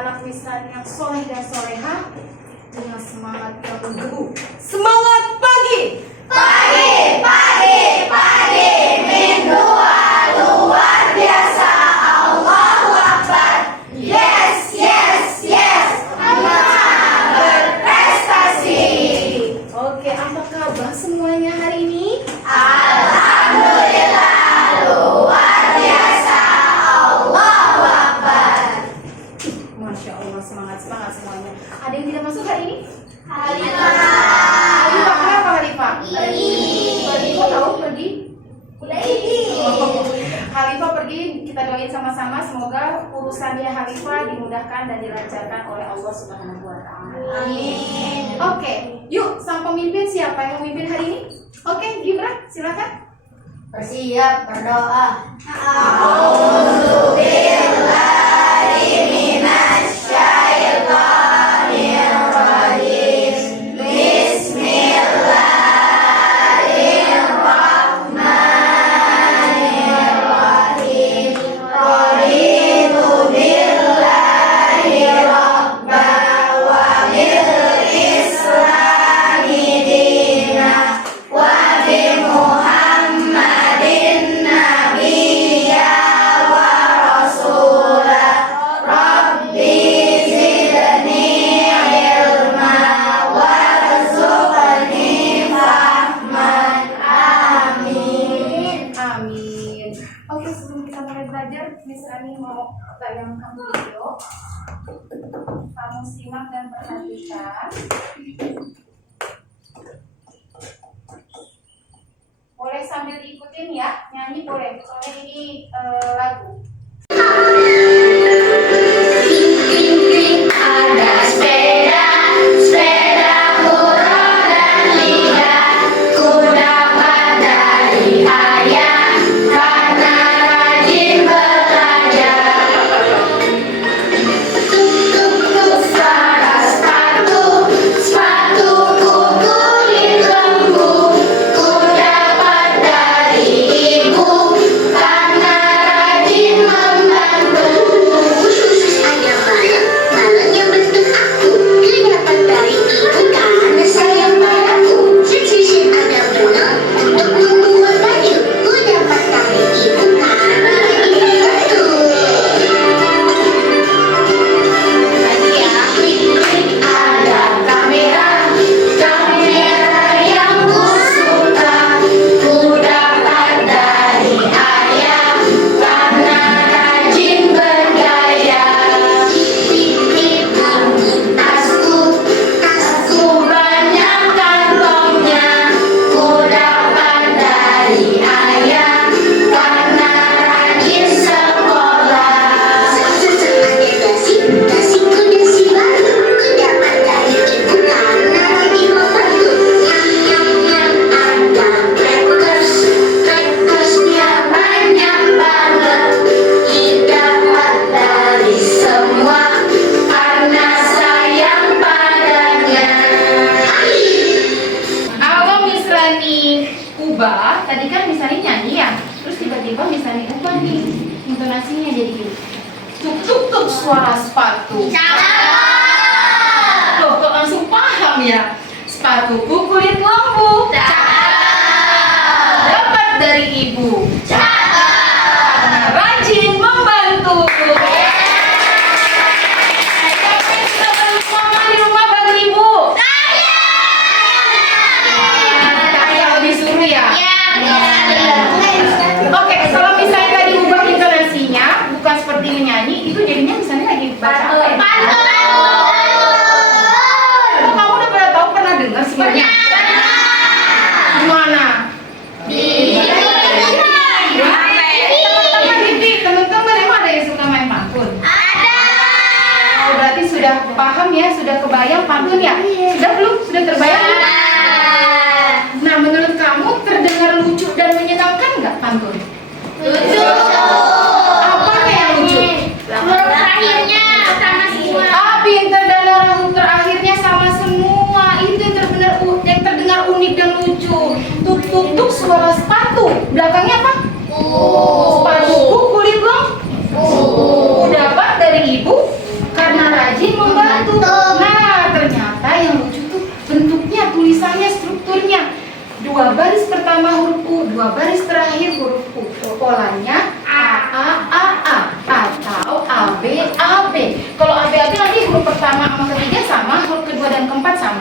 anak-anak Wisrani yang soleh dan soleha dengan semangat yang menggebu. Semangat pagi! Pagi, pagi, pagi, Mindua luar biasa, Allahu Akbar. Yes, yes, yes, Allah berprestasi. Oke, apa kabar semuanya hari ini? Alhamdulillah luar biasa, Allahu Akbar. Masya Allah, semangat semuanya. Ada yang tidak masuk hari ini? Halifah. Halifah, kenapa Halifah? Pergi. Kok tahu pergi? Pergi. Halifah pergi, kita doain sama-sama semoga urusannya Halifah dimudahkan dan dilancarkan oleh Allah Subhanahu wa taala. Amin. Oke, yuk sang pemimpin siapa yang memimpin hari ini? Oke, Gibran, silakan. Bersiap berdoa. A'udzubillahi minasyaitonirrajim. Bismillahirrahmanirrahim. Raditu billahi rabba wa bil islami dina wa bi Muhammadin nabiyya wa rasula. Rabbi zidni ilma warzuqni fahman. Amin. Amin. Oke, sebelum kita mulai belajar, Miss Rani mau bayangkan video. Kamu simak dan perhatikan. Boleh sambil diikutin ya, nyanyi boleh. Soalnya ini lagu. Ada sepeda, sepedaku roda tiga. Ku dapat dari ayah karena rajin belajar. Tuk-tuk suara sepatu, sepatuku kulit lembu. Ku dapat dari ibu karena rajin membantu. Khusus ada balon, balonnya bentuk aku. Ku dapat dari ibu karena sayang padaku. Susun ada benang untuk membuat baju. Ku dapat dari ibu karena rajin membantu. Klik-klik ada kamera, kamera yang ku suka. Ku dapat dari ayah karena rajin bergaya. Titip bunyi tasku, tasku banyak kantongnya. Ku dapat dari ayah karena rajin sekolah. Ada dasi, dasiku dasi baru. Ku dapat dari ibu karena rajin membantu. Nyam-nyam ada crackers, crackersnya banyak banget. Didapat dari semua karena sayang padanya. Halo Miss Rani. Ubah, tadi kan Miss Rani nyanyi ya. Terus tiba-tiba Miss Rani ubah nih. Intonasinya jadi gini. Tuk-tuk-tuk suara sepatu. Loh, kok langsung paham ya? Sepatuku kulit lembu. Dapat dari ibu. Karena rajin membantu. Siapa yang sudah bantu mama di rumah bantu ibu? Kakak disuruh ya? Oke, kalau misalnya tadi ubah intonasinya bukan seperti menyanyi, itu jadinya misalnya lagi baca apa ya? Oh, kamu udah pada tahu, pernah dengar sebenarnya? Gimana? Teman-teman emang ada yang suka main pantun? Oh, berarti sudah paham ya, sudah kebayang pantun ya? Sudah belum? Sudah terbayang? Nah, menurut kamu terdengar lucu dan menyenangkan nggak pantun? Lucu. Apanya yang lucu? Huruf terakhirnya sama semua. Pinter, dan huruf terakhirnya sama semua. Itu yang terdengar unik dan lucu. Tuk-tuk-tuk suara sepatu. Belakangnya apa? Sepatuku kulit lembu. Dapat dari ibu karena rajin membantu. Nah, ternyata yang lucu tuh bentuknya, tulisannya, strukturnya. 2 baris pertama huruf U, 2 baris terakhir huruf U. Polanya A atau AB. Kalau AB nanti huruf pertama sama ketiga sama, huruf kedua dan keempat sama.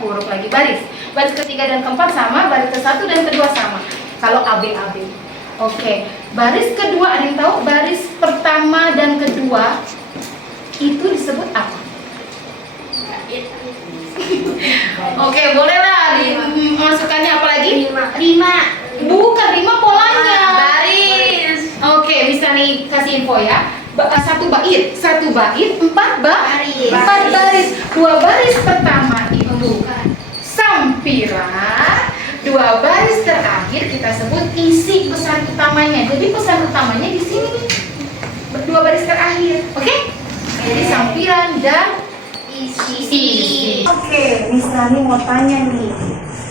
Huruf lagi baris. Baris ketiga dan keempat sama, baris ke satu dan kedua sama. Kalau AB. Oke, baris kedua ada yang tahu? Baris pertama dan kedua itu disebut apa? Oke, bolehlah dimasukkannya apa lagi? Rima. Bukan rima, polanya. Baris. Oke, bisa nih kasih info ya. 1 bait, 4 Baris. 4 baris. 2 baris pertama itu sampiran, 2 baris terakhir kita sebut isi pesan utamanya. Jadi pesan utamanya di sini nih. 2 baris terakhir. Oke? Jadi sampiran dan isi. Oke, Miss Nani mau tanya nih.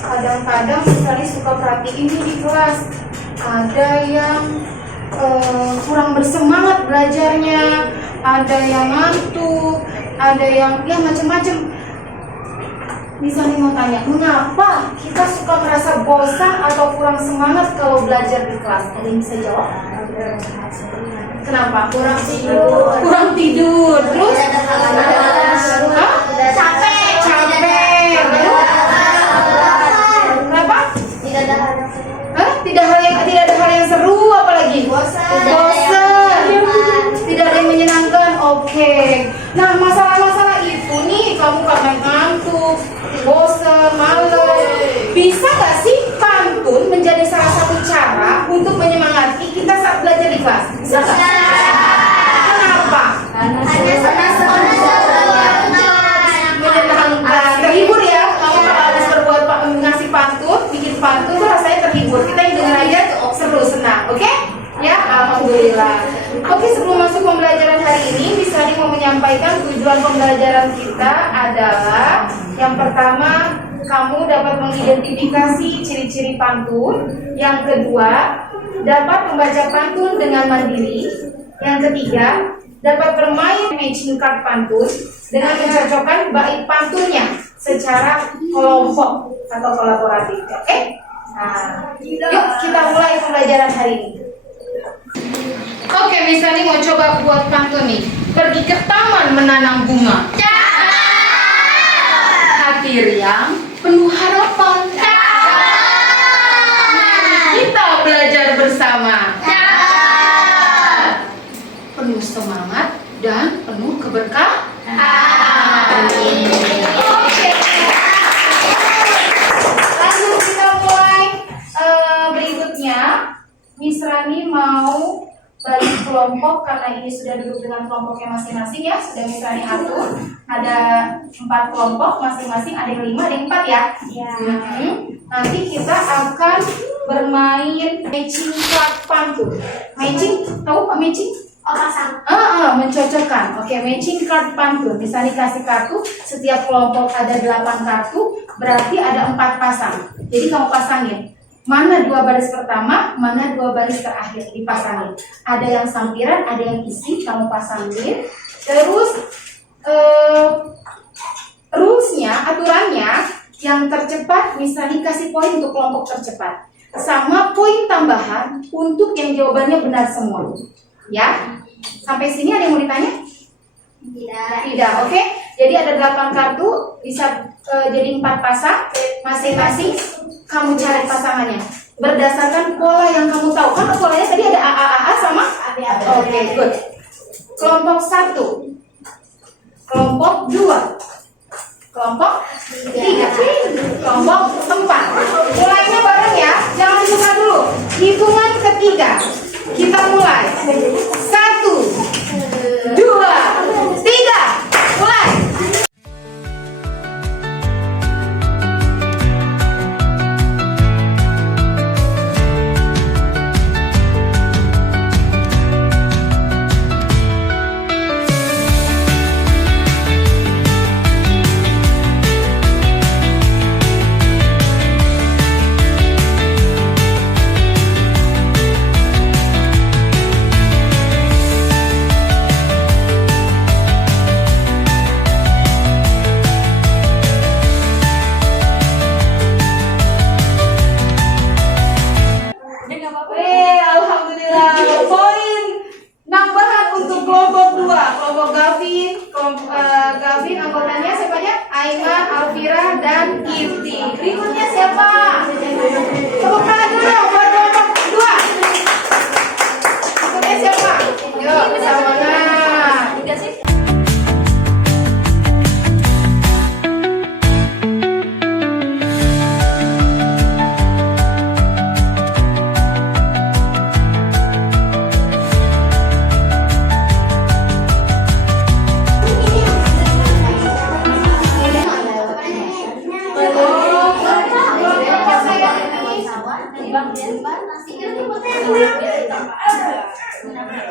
Kadang-kadang Miss Nani suka perhatiin nih di kelas. Ada yang kurang bersemangat belajarnya, ada yang ngantuk, ada yang ya macam-macam. Miss Nani mau tanya, mengapa kita suka merasa bosan atau kurang semangat kalau belajar di kelas? Ada yang bisa jawab? Kenapa? Kurang tidur. Terus? Hah? Capek. Kenapa? Hah? Tidak ada hal yang seru, apalagi? Bosan. Tidak ada yang menyenangkan. Oke. Nah, masalah-masalah itu nih, kamu karena ngantuk, bosan, malas. Bisa nggak sih pantun menjadi salah satu cara untuk menyemangati kita saat belajar di kelas? Bisa nggak? Kenapa? Menyenangkan, terhibur ya. Kamu kalau habis berbuat ngasih pantun, bikin pantun tuh rasanya terhibur. Kita yang dengar aja seru, senang. Oke? Ya, alhamdulillah. Oke, sebelum masuk pembelajaran hari ini, Miss Nani mau menyampaikan tujuan pembelajaran kita adalah yang pertama, kamu dapat mengidentifikasi ciri-ciri pantun. Yang kedua, dapat membaca pantun dengan mandiri. Yang ketiga, dapat bermain matching card pantun dengan mencocokkan bait pantunnya secara kelompok atau kolaboratif. Oke? Nah, yuk kita mulai pembelajaran hari ini. Oke, Miss Nani mau coba buat pantun nih. Pergi ke taman menanam bunga. Hati riang, penuh harapan. Mari kita belajar bersama. Penuh semangat dan penuh keberkahan. Oke. Langsung kita mulai berikutnya. Miss Nani mau bagi kelompok karena ini sudah duduk dengan kelompoknya masing-masing ya, sudah Miss Nani atur. Ada 4 kelompok masing-masing, ada yang 5, ada yang 4 ya. Nanti kita akan bermain matching card pantun. Matching, tahu Pak matching? Pasang. Mencocokkan. Oke, matching card pantun. Miss Nani kasih kartu, setiap kelompok ada 8 kartu, berarti ada 4 pasang. Jadi kamu pasangin. Mana 2 baris pertama, mana 2 baris terakhir dipasangin. Ada yang sampiran, ada yang isi, kamu pasangin. Terus rulesnya, aturannya, yang tercepat Miss Nani kasih poin untuk kelompok tercepat. Sama poin tambahan untuk yang jawabannya benar semua. Ya, sampai sini ada yang mau ditanya? Tidak, oke. Jadi ada 8 kartu, bisa jadi 4 pasang, masing-masing kamu cari pasangannya berdasarkan pola yang kamu tahu. Kan polanya tadi ada A sama Oke, good. Kelompok 1, kelompok 2, kelompok 3, kelompok 4. Mulainya bareng ya, jangan suka dulu. Hitungan ketiga, kita mulai. 1, 2, 3, mulai. Kenalin anggotanya siapa aja? Aiman, Alvira, dan Kirti. Berikutnya siapa? Tepuk tangan dulu buat kelompok kedua. Berikutnya siapa? Yuk, semangat.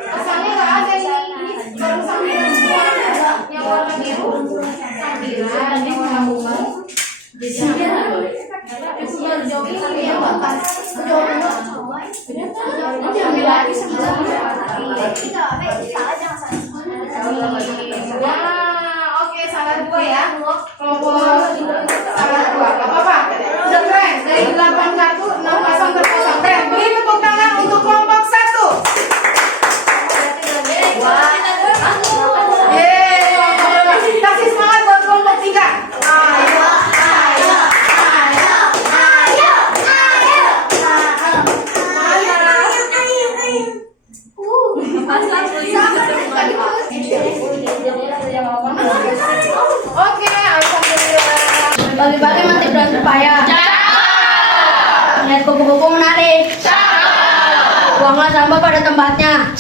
Asalnya nggak ada ini baru sambilan semua yang warna biru, sambilan yang warna bunga. Oke, salah dua ya. Kelompok salah dua, nggak apa-apa. Udah keren. Dari 8-1, 6-0 ke 0. Keren. Beri tepuk tangan untuk kelompok 1. Kasih semangat buat kelompok 3. Ayo, ayo, ayo, ayo, ayo. Oke, alhamdulillah. Pagi-pagi mati berantem payah. Lihat kupu-kupu menarik. Buanglah sampah pada tempatnya.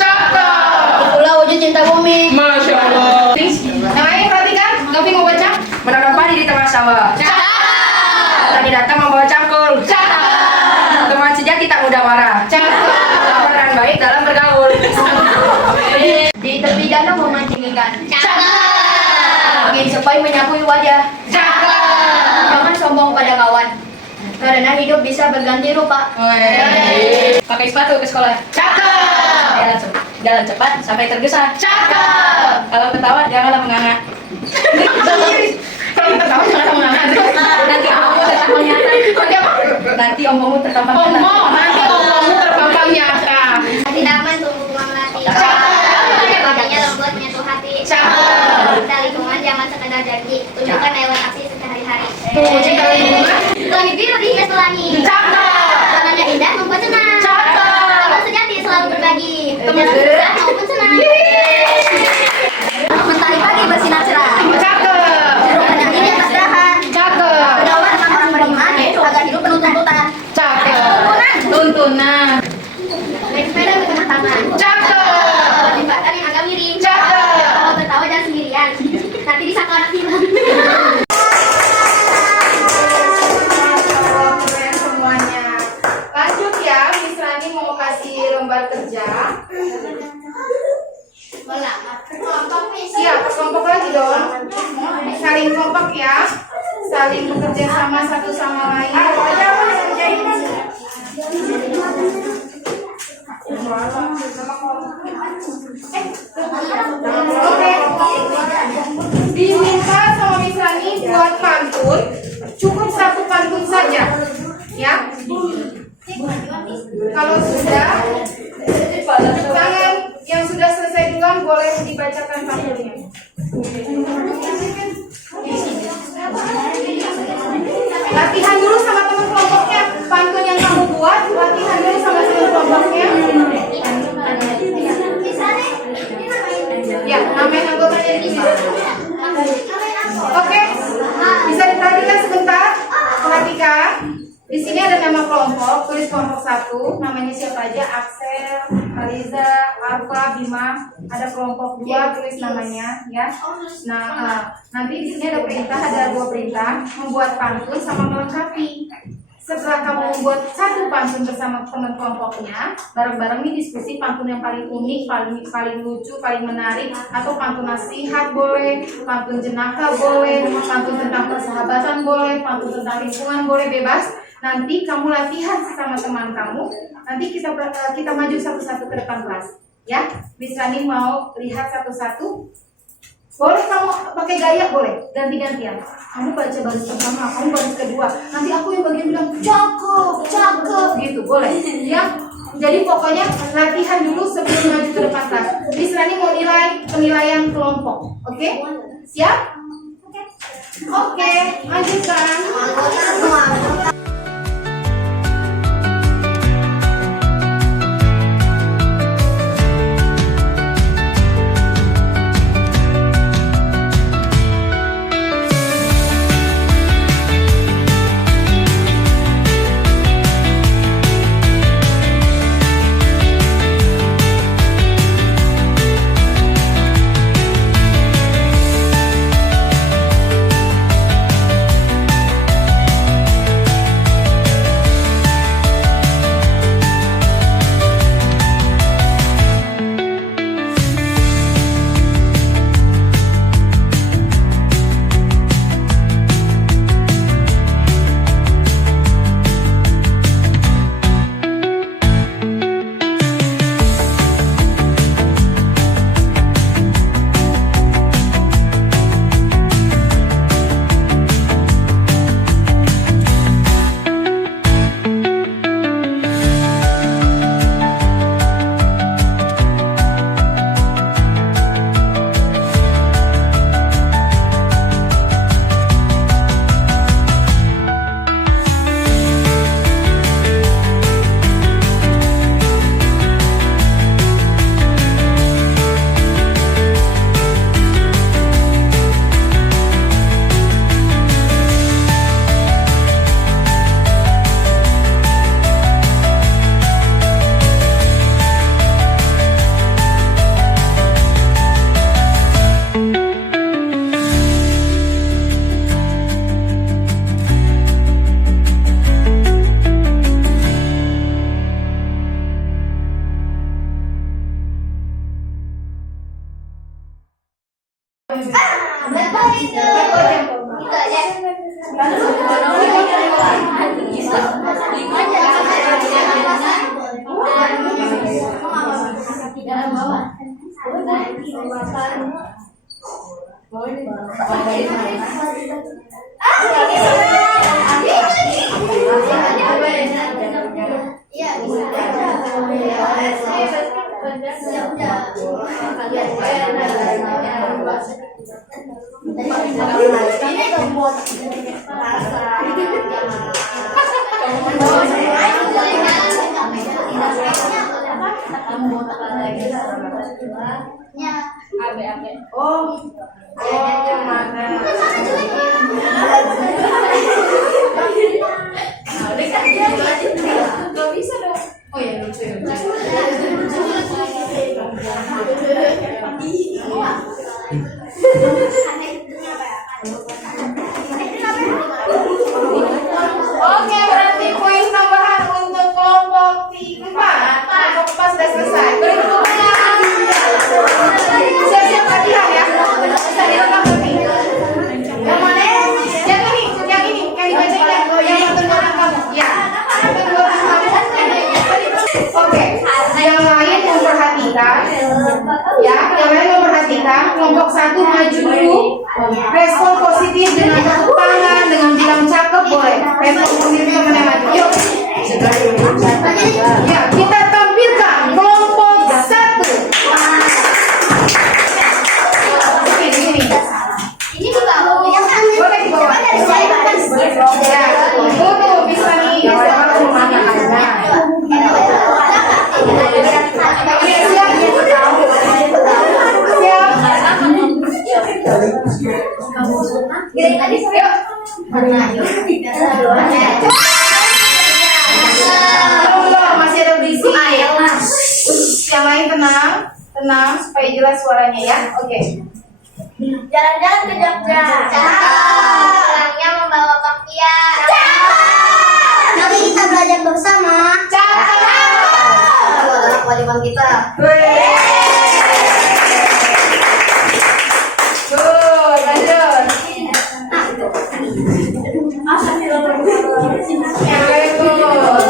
Itulah wujud cinta bumi. Masya Allah. Yang lain perhatikan, Novi mau baca. Menanam padi di tengah sawah. Tadi datang membawa cangkul. Teman sejati tak mudah marah. Laporan baik dalam bergaul. Di tepi danau memancing ikan. Angin sepoi menyapui wajah. Jangan sombong pada kawan, karena hidup bisa berganti rupa. Pakai sepatu ke sekolah. Jalan cepat sampai tergesa. Kalau ketawa janganlah menganga. Kalau ketawa jangan mengangkat. Nanti omonganmu tertampang nyata. Nanti omonganmu tertampang nyata. Nanti omonganmu terpampang nyata. Hati damai tumbuh bunga melati. Badannya lembut nyentuh hati. Cinta lingkungan jangan sekedar janji. Tunjukkan lewat aksi sehari-hari. Cinta lingkungan. Langit biru dihias pelangi. Jalannya indah membuat senang. Teman sejati selalu berbagi. Teman susah maupun senang. Mentari pagi bersinar cerah. Banyak ini atas dahan. Bergaul dengan orang beriman agar hidup penuh tuntutan. Tuntunan. Naik sepeda ke tengah taman. Jembatan yang agak miring. Kalau tertawa jangan sendirian. Nanti disangka anak hilang. Keren semuanya. Lanjut ya, Miss Rani mau kasih lembar kerja. Siap, kelompok lagi dong. Saling kompak ya. Saling bekerja sama satu sama lain. Oke. Diminta sama Miss Rani buat pantun. Cukup satu pantun saja. Ya. Kalau sudah, tangan yang sudah selesai duluan boleh dibacakan pantunnya. Latihan dulu sama teman kelompoknya. Pantun yang kamu buat, latihan dulu sama teman kelompoknya. Ya, namanya anggotanya di sini. Oke, bisa diperhatikan sebentar. Perhatikan. Di sini ada nama kelompok, tulis kelompok 1, namanya siapa aja? Axel, Aliza, Arfa, Bima. Ada kelompok 2, tulis namanya, ya. Nah, nanti di sini ada perintah, ada 2 perintah, membuat pantun sama melengkapi. Setelah kamu membuat satu pantun bersama teman kelompoknya, bareng-bareng nih diskusi pantun yang paling unik, paling lucu, paling menarik, atau pantun nasihat boleh, pantun jenaka boleh, pantun tentang persahabatan boleh, pantun tentang lingkungan boleh, bebas. Nanti kamu latihan sama teman kamu. Nanti kita maju satu-satu ke depan kelas, ya. Miss Rani mau lihat satu-satu. Boleh kamu pakai gaya, boleh ganti-gantian. Kamu baca baris pertama, kamu baris kedua. Nanti aku yang bagian bilang cakep, cakep gitu, boleh. Ya. Jadi pokoknya latihan dulu sebelum maju ke depan kelas. Miss Rani mau nilai penilaian kelompok, oke? Siap? Oke, lanjutkan. Gak bisa dong. Oh ya, lucu ya. Oke, berarti poin tambahan untuk kelompok 4. Kelompok 4 sudah selesai. Berikutnya siap-siap latihan ya. Bisa dilengkapi lebih. Yang mana? Yang ini, yang dibacakan. Yang satu orang kamu. Ya. Satu orang kamu. Oke. Yang lain memperhatikan. Ya, yang lain memperhatikan. Kelompok 1 maju dulu. Respon positif dengan tepuk tangan, dengan bilang cakep boleh. Respon positif teman yang maju. Yuk. Ya, kita tampilkan kelompok 1. Ini. Ini juga boleh Boleh di bawah. Ya, tuh bisa nih. Masih ada berisi. Yang lain tenang supaya jelas suaranya ya. Oke. Jalan-jalan ke Jogja. Pulangnya membawa bakpia. Nanti kita belajar bersama. Itu adalah kewajiban kita. Good, lanjut.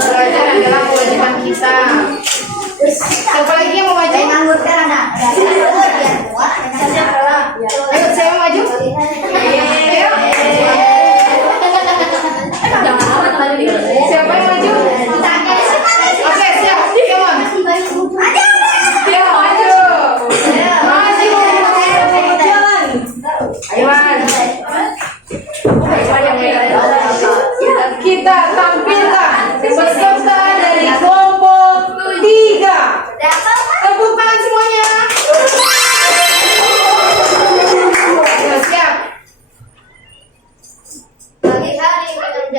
Belajar adalah kewajiban kita. Siapa lagi yang mau maju? Ayo, saya mau maju.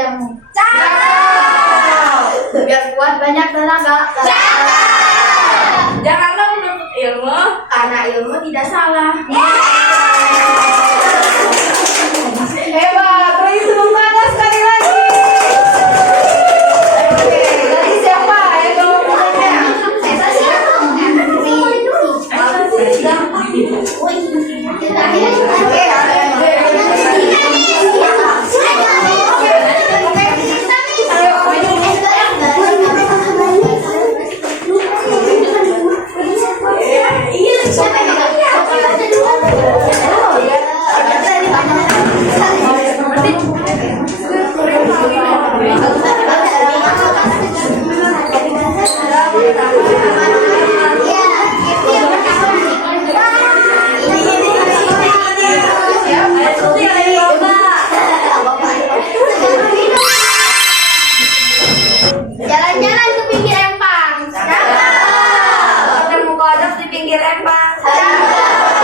wajahmu? Cakep. Biar kuat banyak tenaga. Cakep. Janganlah menuntut ilmu. Karena ilmu tidak salah. Hebat, beri tepuk tangan sekali lagi. Oke, dari siapa yang jawab pertanyaannya? Jalan-jalan ke pinggir empang. Ketemu kodok di pinggir empang.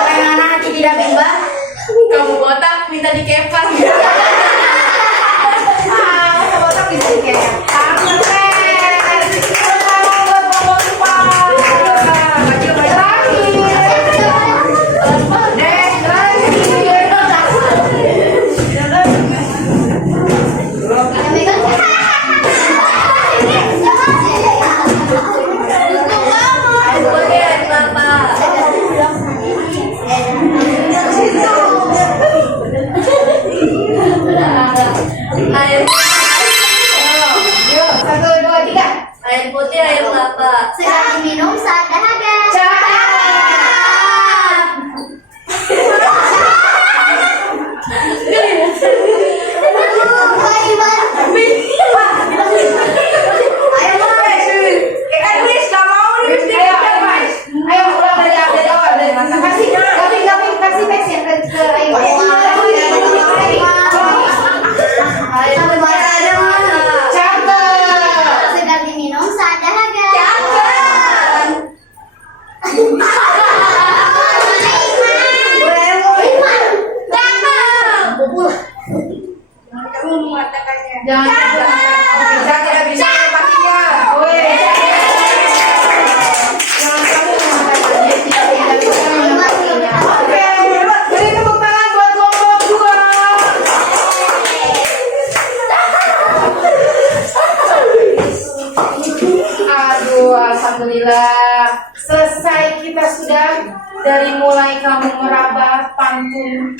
Pengen hati tidak bimbang. Kamu botak minta dikepas. Botak bisa dikepas. Keren. Selamat buat Bobo Ipang. Yuk, 1, 2, 3. Air putih, air kelapa. Sedang diminum saat dahaga. Ayo ulang dari awal dari masa kasih kasih passion ke Ayu. Cakep. Sedang diminum saat dahaga. Kamu mengatakannya. Jangan. Saya tidak bisa menepatinya. Weh. Jangan kamu mengatakannya tidak bisa menepatinya. Oke, beri tepuk tangan buat kelompok 2. Aduh, alhamdulillah. Selesai kita sudah dari mulai kamu meraba pantun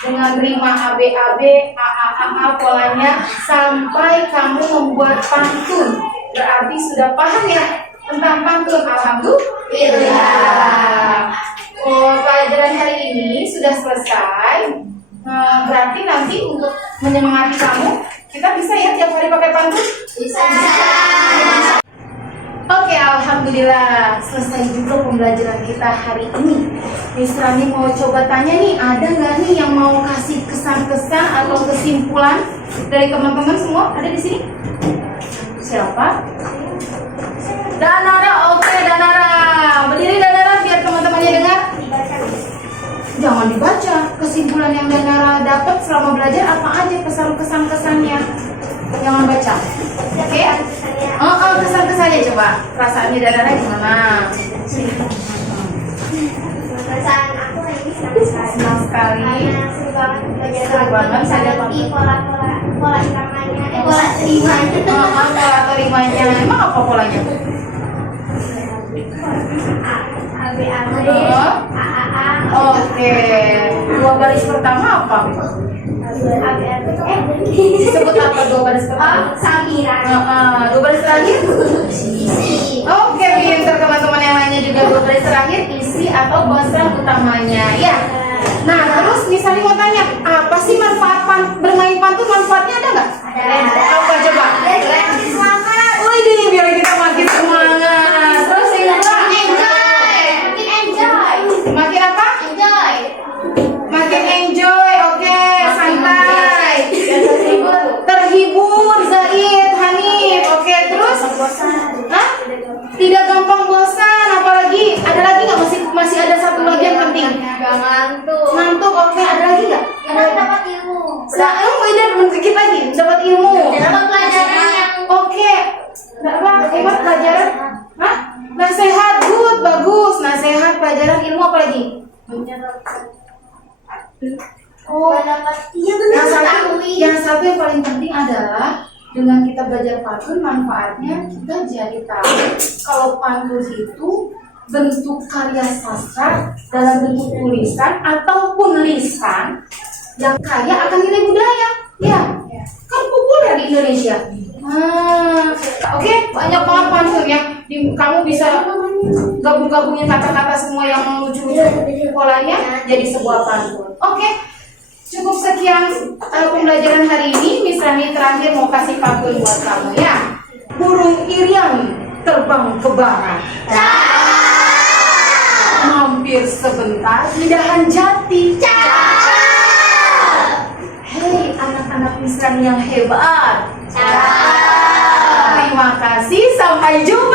dengan rima ABAB, AAAA polanya sampai kamu membuat pantun. Berarti sudah paham ya tentang pantun. Alhamdulillah. Oh, pelajaran hari ini sudah selesai. Berarti nanti untuk menyemangati kamu, kita bisa ya tiap hari pakai pantun? Bisa. Oke, alhamdulillah selesai juga pembelajaran kita hari ini. Miss Rani mau coba tanya nih, ada nggak nih yang mau kasih kesan-kesan atau kesimpulan dari teman-teman semua? Ada di sini? Siapa? Danara, oke Danara. Berdiri Danara biar teman-temannya dengar. Jangan dibaca. Kesimpulan yang Danara dapat selama belajar apa aja kesan-kesannya. Jangan baca. Oke? Kesan-kesannya coba. Perasaannya Danara gimana? Perasaan aku hari ini senang sekali. Senang sekali. Karena seru banget belajar Seru banget, bisa ada ngerti pola irama-nya, pola terimanya. Pola terimanya. Emang apa polanya? A B A B Oh. A A A. Oke. 2 baris pertama apa? A B A B. Disebut apa 2 baris pertama? Sambiran. 2 baris terakhir? Isi. Oke, pintar teman-teman yang lainnya juga 2 baris terakhir isi atau bosan utamanya ya. Nah, terus misalnya mau tanya, apa sih manfaat bermain pantun? Manfaatnya ada nggak? Ada. Apa coba? Makin semangat. Oh ini biar kita makin semangat. Terus ini apa? Enjoy. Makin enjoy. Makin apa? Enjoy. Makin enjoy, oke, santai. Terhibur, Zaid, Hanif, oke, terus? Hah? Tidak gampang bosan, apalagi ada lagi nggak? Masih ada satu lagi yang penting. Gak ngantuk. Ngantuk, oke, ada lagi nggak? Kita dapat ilmu. Udah, beda sedikit lagi, dapat ilmu. Dapat pelajaran yang Oke, nggak apa? Hebat pelajaran. Hah? Nasihat, good, bagus. Nasihat, pelajaran, ilmu apa lagi? Oh, iya benar yang satu yang paling penting adalah dengan kita belajar pantun, manfaatnya kita jadi tahu kalau pantun itu bentuk karya sastra dalam bentuk tulisan ataupun lisan yang kaya akan nilai budaya. Ya, kan populer di Indonesia. Oke, banyak banget pantun ya. Kamu bisa gabung-gabungin kata-kata semua yang lucu-lucu polanya jadi sebuah pantun. Oke, cukup sekian pembelajaran hari ini. Miss Rani terakhir mau kasih pantun buat kamu ya. Burung irian terbang ke barat, mampir sebentar di dahan jati. Hei anak-anak Miss Rani yang hebat. Terima kasih, sampai jumpa.